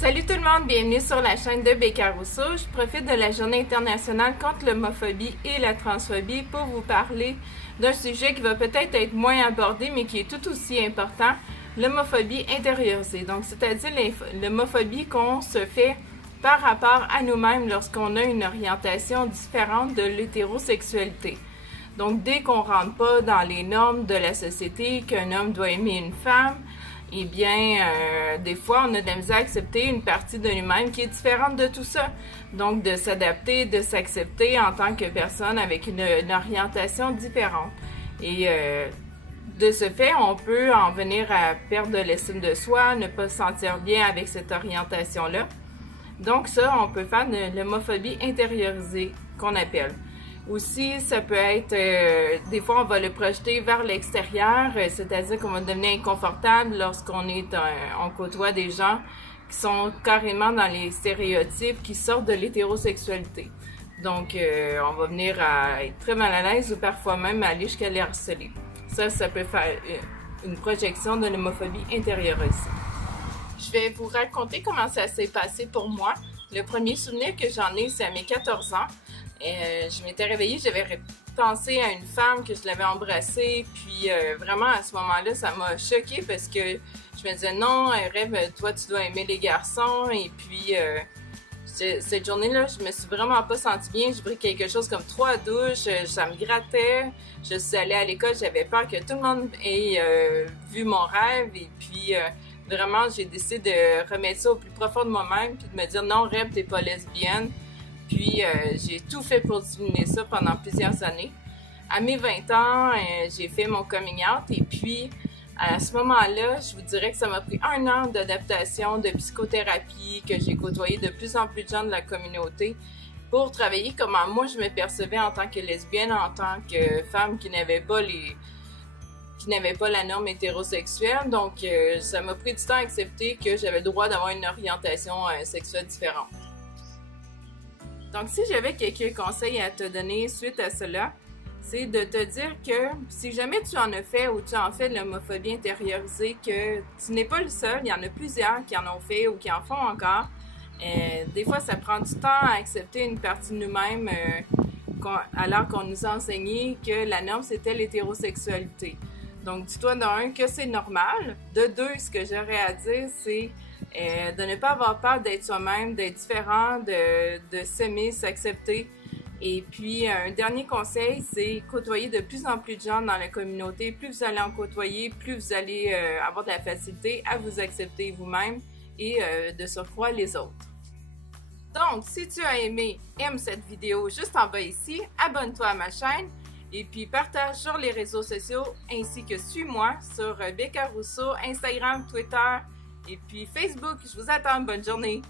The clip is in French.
Salut tout le monde, bienvenue sur la chaîne de Becca Rousseau. Je profite de la Journée internationale contre l'homophobie et la transphobie pour vous parler d'un sujet qui va peut-être être moins abordé, mais qui est tout aussi important, l'homophobie intériorisée. Donc, c'est-à-dire l'homophobie qu'on se fait par rapport à nous-mêmes lorsqu'on a une orientation différente de l'hétérosexualité. Donc, dès qu'on rentre pas dans les normes de la société, qu'un homme doit aimer une femme, eh bien, des fois, on a de la misère à accepter une partie de nous-mêmes qui est différente de tout ça. Donc, de s'adapter, de s'accepter en tant que personne avec une orientation différente. Et de ce fait, on peut en venir à perdre de l'estime de soi, ne pas se sentir bien avec cette orientation-là. Donc ça, on peut faire de l'homophobie intériorisée, qu'on appelle. Aussi, ça peut être, des fois, on va le projeter vers l'extérieur, c'est-à-dire qu'on va devenir inconfortable lorsqu'on on côtoie des gens qui sont carrément dans les stéréotypes qui sortent de l'hétérosexualité. Donc, on va venir à être très mal à l'aise ou parfois même aller jusqu'à les harceler. Ça peut faire une projection de l'homophobie intériorisée. Je vais vous raconter comment ça s'est passé pour moi. Le premier souvenir que j'en ai, c'est à mes 14 ans. Je m'étais réveillée, j'avais pensé à une femme que je l'avais embrassée, puis vraiment à ce moment-là, ça m'a choquée parce que je me disais non, Rêve, toi tu dois aimer les garçons, et puis cette journée-là, je me suis vraiment pas sentie bien, j'ai pris quelque chose comme 3 douches, ça me grattait, je suis allée à l'école, j'avais peur que tout le monde ait vu mon rêve, et puis vraiment j'ai décidé de remettre ça au plus profond de moi-même, puis de me dire non, Rêve, t'es pas lesbienne. Puis, j'ai tout fait pour diminuer ça pendant plusieurs années. À mes 20 ans, j'ai fait mon coming out. Et puis, à ce moment-là, je vous dirais que ça m'a pris 1 an d'adaptation, de psychothérapie, que j'ai côtoyé de plus en plus de gens de la communauté pour travailler comment moi je me percevais en tant que lesbienne, en tant que femme qui n'avait pas la norme hétérosexuelle. Donc, ça m'a pris du temps à accepter que j'avais le droit d'avoir une orientation sexuelle différente. Donc, si j'avais quelques conseils à te donner suite à cela, c'est de te dire que si jamais tu en as fait ou tu en fais de l'homophobie intériorisée, que tu n'es pas le seul, il y en a plusieurs qui en ont fait ou qui en font encore. Des fois, ça prend du temps à accepter une partie de nous-mêmes alors qu'on nous a enseigné que la norme, c'était l'hétérosexualité. Donc, dis-toi d'un que c'est normal. De deux, ce que j'aurais à dire, c'est de ne pas avoir peur d'être soi-même, d'être différent, de s'aimer, s'accepter. Et puis, un dernier conseil, c'est côtoyer de plus en plus de gens dans la communauté. Plus vous allez en côtoyer, plus vous allez avoir de la facilité à vous accepter vous-même et de surcroît les autres. Donc, si tu as aimé, aime cette vidéo juste en bas ici, abonne-toi à ma chaîne et puis partage sur les réseaux sociaux ainsi que suis-moi sur Becca Rousseau, Instagram, Twitter, et puis Facebook. Je vous attends. Bonne journée!